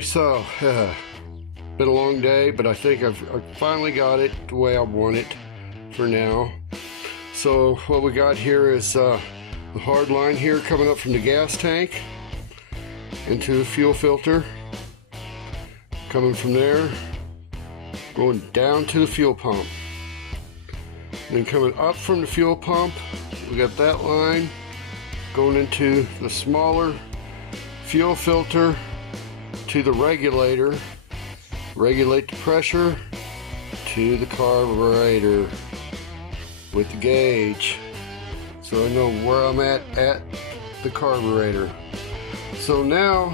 Okay, so been a long day, but I think I've finally got it the way I want it for now. So what we got here is the hard line here coming up from the gas tank into the fuel filter, coming from there, going down to the fuel pump. Then coming up from the fuel pump, we got that line going into the smaller fuel filter to the regulator, regulate the pressure to the carburetor with the gauge, so I know where I'm at the carburetor. So now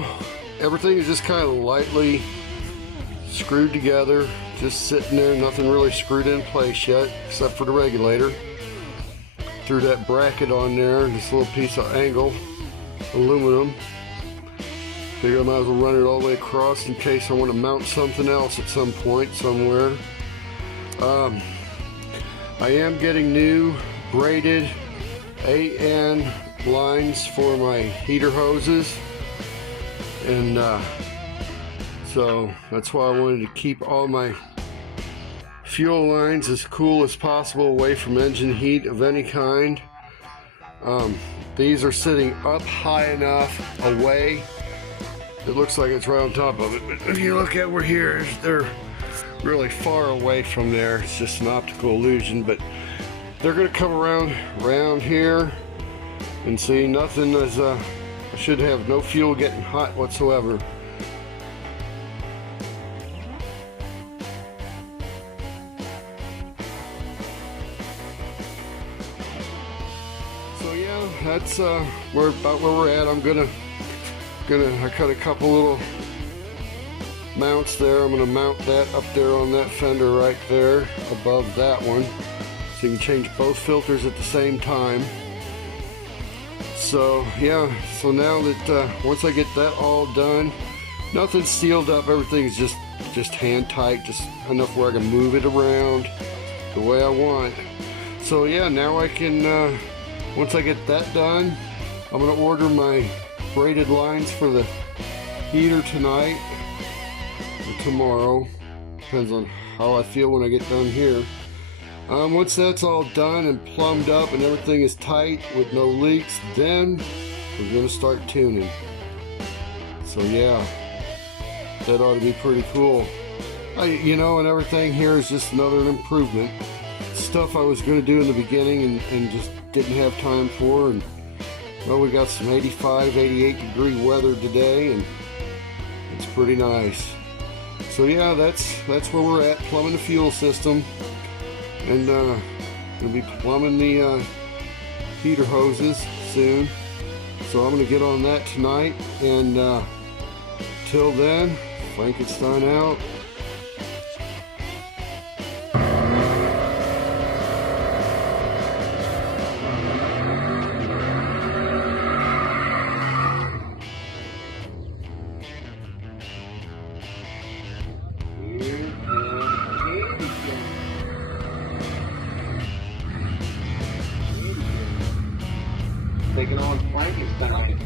everything is just kind of lightly screwed together, just sitting there, nothing really screwed in place yet except for the regulator. Threw that bracket on there, this little piece of angle aluminum. Figure I might as well run it all the way across in case I want to mount something else at some point somewhere. I am getting new braided AN lines for my heater hoses, and so that's why I wanted to keep all my fuel lines as cool as possible, away from engine heat of any kind. These are sitting up high enough away. It looks like it's right on top of it, but if you look at where here, they're really far away from there. It's just an optical illusion, but they're going to come around here, and see, nothing is, I should have no fuel getting hot whatsoever. So yeah, that's about where we're at. I cut a couple little mounts there. I'm gonna mount that up there on that fender right there above that one, so you can change both filters at the same time. So yeah, so now that once I get that all done, nothing's sealed up, everything's just hand tight, just enough where I can move it around the way I want. So yeah, now I can once I get that done, I'm gonna order my braided lines for the heater tonight or tomorrow, depends on how I feel when I get done here. Once that's all done and plumbed up and everything is tight with no leaks, then we're going to start tuning. So yeah, that ought to be pretty cool. And everything here is just another improvement. Stuff I was going to do in the beginning and just didn't have time for, and well, we got some 85, 88 degree weather today, and it's pretty nice. So yeah, that's where we're at, plumbing the fuel system, and gonna be plumbing the heater hoses soon. So I'm gonna get on that tonight, and till then, Frankenstein out. Taking on Frankenstein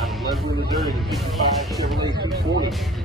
out of Leslie, Missouri, the 55 Chevy C20.